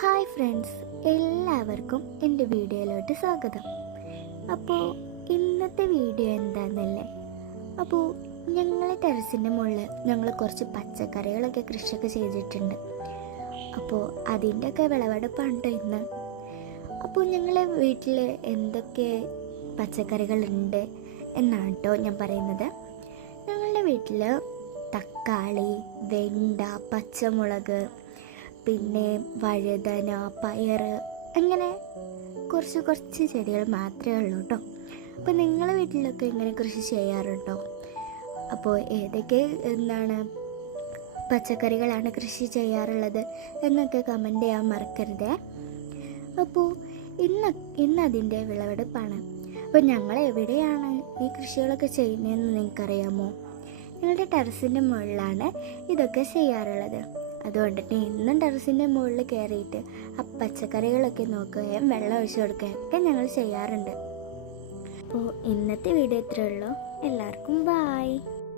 Hi friends എല്ലാവർക്കും എന്റെ വീഡിയോയിലോട്ട് സ്വാഗതം. അപ്പോൾ ഇന്നത്തെ വീഡിയോ എന്താണെന്നല്ലേ അപ്പോൾ ഞങ്ങളെ ടെറസിന്റെ മുകളിൽ ഞങ്ങൾ കുറച്ച് പച്ചക്കറികളൊക്കെ കൃഷിയൊക്കെ ചെയ്തിട്ടുണ്ട്. അപ്പോൾ അതിന്റെയൊക്കെ വിളവെടുപ്പാണ് ട്ടോ ഇന്ന്. അപ്പോൾ ഞങ്ങളെ വീട്ടിൽ എന്തൊക്കെ പച്ചക്കറികളുണ്ട് എന്നാണ് കേട്ടോ ഞാൻ പറയുന്നത്. ഞങ്ങളുടെ വീട്ടിൽ തക്കാളി വെണ്ട പച്ചമുളക് പിന്നെ വഴുതന പയർ അങ്ങനെ കുറച്ച് കുറച്ച് ചെടികൾ മാത്രമേ ഉള്ളൂ കേട്ടോ അപ്പോൾ നിങ്ങളുടെ വീട്ടിലൊക്കെ ഇങ്ങനെ കൃഷി ചെയ്യാറുണ്ടോ? അപ്പോൾ ഏതൊക്കെ എന്താണ് പച്ചക്കറികളാണ് കൃഷി ചെയ്യാറുള്ളത് എന്നൊക്കെ കമന്റ് ചെയ്യാൻ മറക്കരുതേ. അപ്പോൾ ഇന്ന് ഇന്ന് അതിന്റെ വിളവെടുപ്പാണ്. അപ്പോൾ ഞങ്ങൾ എവിടെയാണ് ഈ കൃഷികളൊക്കെ ചെയ്യുന്നതെന്ന് നിങ്ങൾക്കറിയാമോ? ഞങ്ങളുടെ ടെറസിന്റെ മുകളിലാണ് ഇതൊക്കെ ചെയ്യാറുള്ളത്. അതുകൊണ്ട് തന്നെ ഇന്നും ടെറസിന്റെ മുകളിൽ കയറിയിട്ട് ആ പച്ചക്കറികളൊക്കെ നോക്കുകയും വെള്ളം ഒഴിച്ചു കൊടുക്കുകയും ഒക്കെ ഞങ്ങൾ ചെയ്യാറുണ്ട്. അപ്പോൾ ഇന്നത്തെ വീഡിയോ ഇത്രയേ ഉള്ളൂ. എല്ലാവർക്കും ബായ്